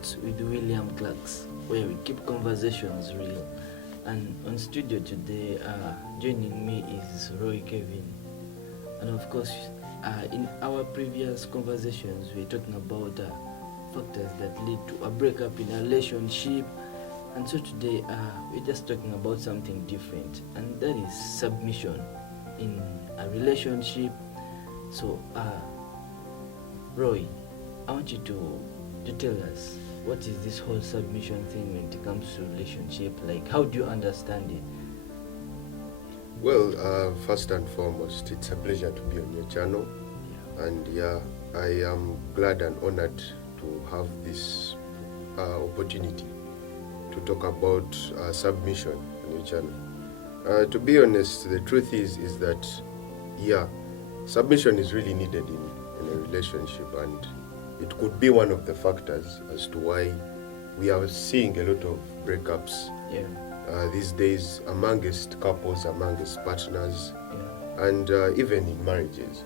Thoughts with William Clarks, where we keep conversations real. And on studio today, joining me is Roy Kevin. And of course, in our previous conversations, we're talking about factors that lead to a breakup in a relationship. And so today, we're just talking about something different, and that is submission in a relationship. So, Roy, I want you to tell us, what is this whole submission thing when it comes to relationship? Like, how do you understand it? Well, first and foremost, it's a pleasure to be on your channel. And I am glad and honored to have this opportunity to talk about submission on your channel. To be honest, the truth is that, submission is really needed in a relationship, and it could be one of the factors as to why we are seeing a lot of breakups these days amongst couples, amongst partners, and even in marriages.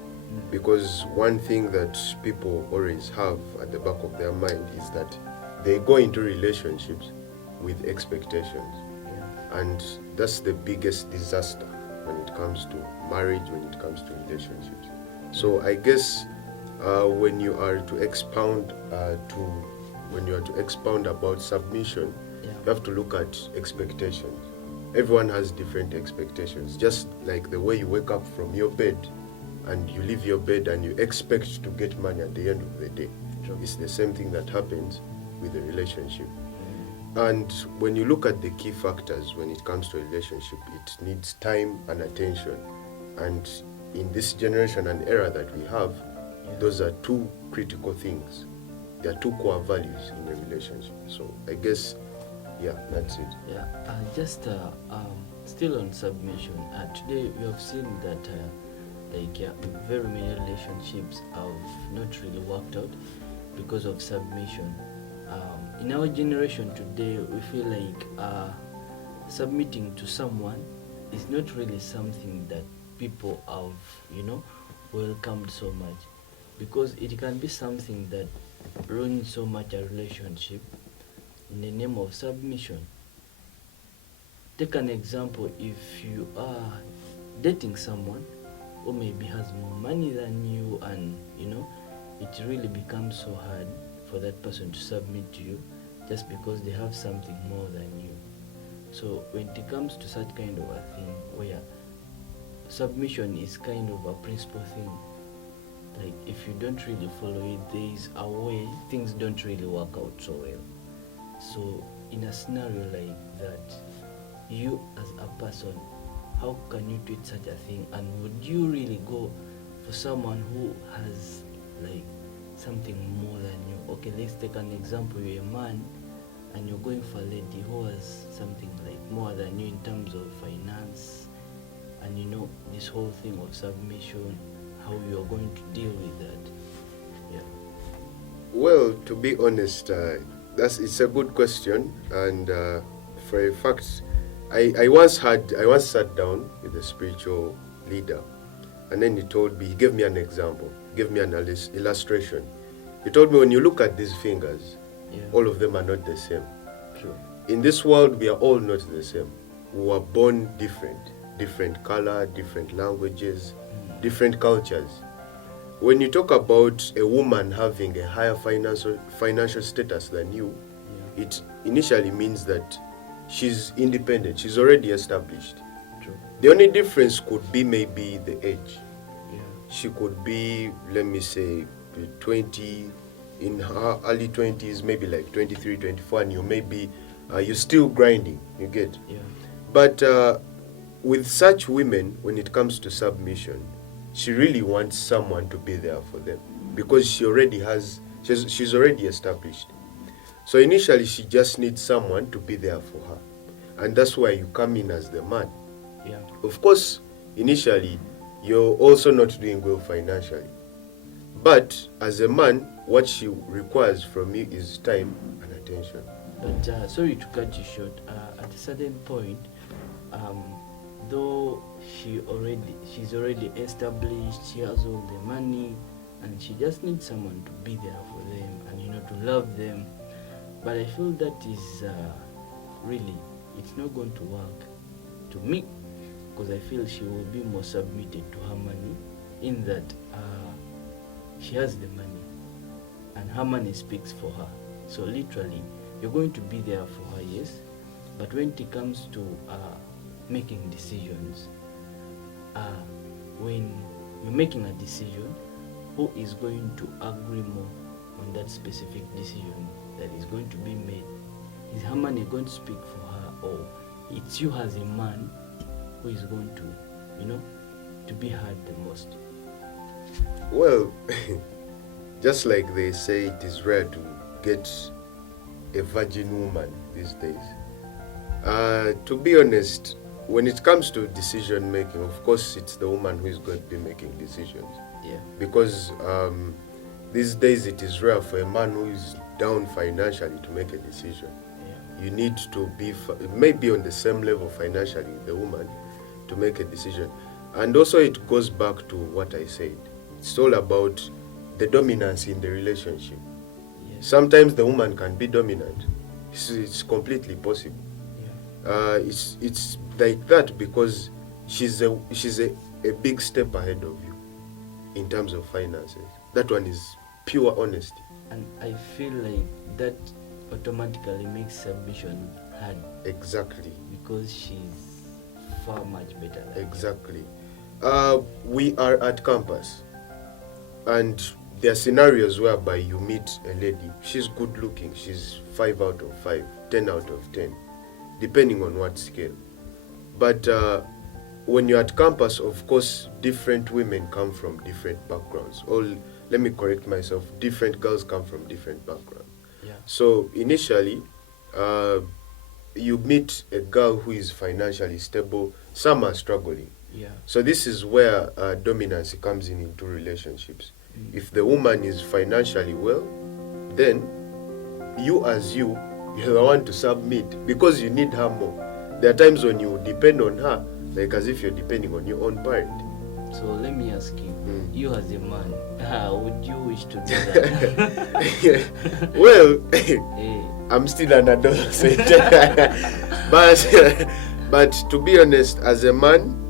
Because one thing that people always have at the back of their mind is that they go into relationships with expectations. And that's the biggest disaster when it comes to marriage, when it comes to relationships. So I guess when you are to expound about submission, you have to look at expectations. Everyone has different expectations. Just like the way you wake up from your bed and you leave your bed and you expect to get money at the end of the day. Sure. It's the same thing that happens with a relationship. And when you look at the key factors when it comes to a relationship, it needs time and attention. And in this generation and era that we have, those are two critical things. There are two core values in a relationship. So I guess, that's it. Still on submission. Today we have seen that very many relationships have not really worked out because of submission. In our generation today, we feel like submitting to someone is not really something that people have, welcomed so much, because it can be something that ruins so much a relationship in the name of submission. Take an example: if you are dating someone who maybe has more money than you, and it really becomes so hard for that person to submit to you just because they have something more than you. So when it comes to such kind of a thing where submission is kind of a principal thing, like if you don't really follow it, there is a way things don't really work out so well. So in a scenario like that, you as a person, how can you treat such a thing? And would you really go for someone who has like something more than you? Okay, let's take an example: you're a man and you're going for a lady who has something like more than you in terms of finance, and this whole thing of submission, how you're going to deal with that. Well, to be honest, it's a good question, and for a fact, I once sat down with a spiritual leader, and then he gave me an example, gave me an illustration. He told me, when you look at these fingers, all of them are not the same. Sure. In this world, we are all not the same. We were born different color, different languages, different cultures. When you talk about a woman having a higher financial status than you, it initially means that she's independent, she's already established. True. The only difference could be maybe the age. She could be, let me say, 20, in her early 20s, maybe like 23, 24, and you're still grinding, you get? But with such women, when it comes to submission, she really wants someone to be there for them, because she's already established. So initially, she just needs someone to be there for her. And that's why you come in as the man. Of course, initially, you're also not doing well financially. But as a man, what she requires from you is time and attention. But sorry to cut you short. At a certain point, though she's already established, she has all the money, and she just needs someone to be there for them and to love them. But I feel that is really, it's not going to work to me, because I feel she will be more submitted to her money, in that she has the money and her money speaks for her. So literally, you're going to be there for her, yes, but when it comes to making decisions, when you're making a decision, who is going to agree more on that specific decision that is going to be made? Is her money going to speak for her, or it's you as a man who is going to, to be heard the most? Well, just like they say, it is rare to get a virgin woman these days. To be honest, when it comes to decision making, of course, it's the woman who is going to be making decisions. Yeah. Because these days it is rare for a man who is down financially to make a decision. Yeah. You need to be maybe on the same level financially with the woman to make a decision. And also it goes back to what I said. It's all about the dominance in the relationship. Yes. Sometimes the woman can be dominant. It's completely possible. Yeah. It's like that because she's a big step ahead of you in terms of finances. That one is pure honesty. And I feel like that automatically makes submission hard. Exactly. Because she's far much better than exactly. We are at campus, and there are scenarios whereby you meet a lady, she's good looking, she's 5 out of 5, 10 out of 10, depending on what scale. But when you're at campus, of course, different women come from different backgrounds. Let me correct myself, different girls come from different backgrounds. Yeah. So initially, you meet a girl who is financially stable, some are struggling. Yeah. So this is where dominance comes into relationships. If the woman is financially well, then you're the one to submit because you need her more. There are times when you depend on her, like as if you're depending on your own parent. So let me ask you, you as a man, how would you wish to do that? Well, I'm still an adolescent. but to be honest, as a man,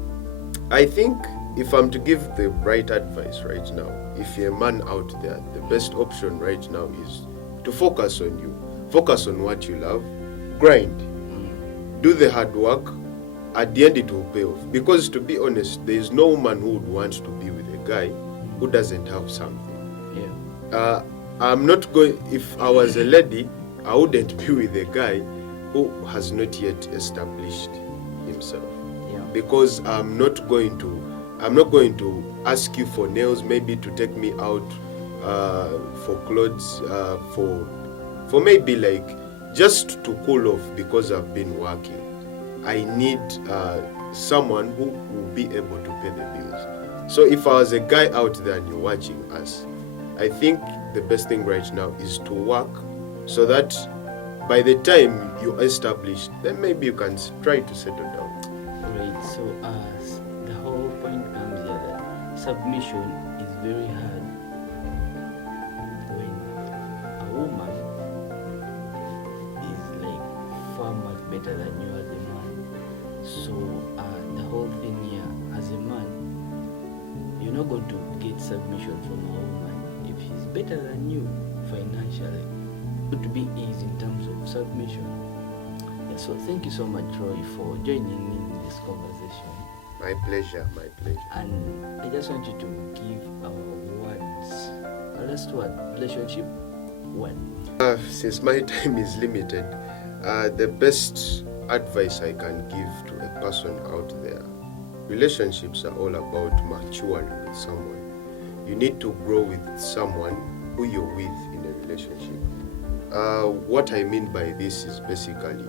I think if I'm to give the right advice right now, if you're a man out there, the best option right now is to focus on you. Focus on what you love. Grind. Do the hard work. At the end, it will pay off. Because to be honest, there is no woman who would want to be with a guy who doesn't have something. Yeah. I'm not going. If I was a lady, I wouldn't be with a guy who has not yet established himself. Yeah. Because I'm not going to ask you for nails, maybe to take me out, for clothes, for maybe like just to cool off because I've been working. I need someone who will be able to pay the bills. So if I was a guy out there and you're watching us, I think the best thing right now is to work so that by the time you establish, then maybe you can try to settle down. Right. So the whole point comes here that submission is very hard when a woman is like far much better than you as a man. So the whole thing here, as a man, you're not going to get submission from a woman if she's better than you financially. It would be easy in terms of submission. Yeah, so thank you so much, Troy, for joining in this conversation. My pleasure. And I just want you to give our words. Last word, relationship one. Since my time is limited, the best advice I can give to a person out there, relationships are all about maturing with someone. You need to grow with someone who you're with in a relationship. What I mean by this is basically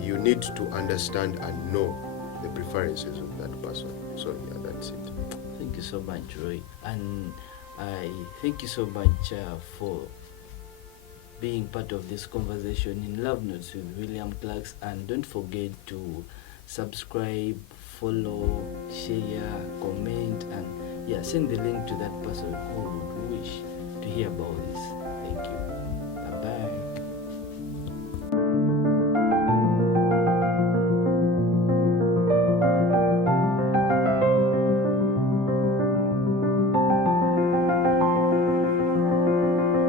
you need to understand and know the preferences of that person. So yeah, that's it. Thank you so much, Roy. And I thank you so much for being part of this conversation in Love Notes with William Clarks. And don't forget to subscribe, follow, share, comment, and send the link to that person who would wish to hear about this.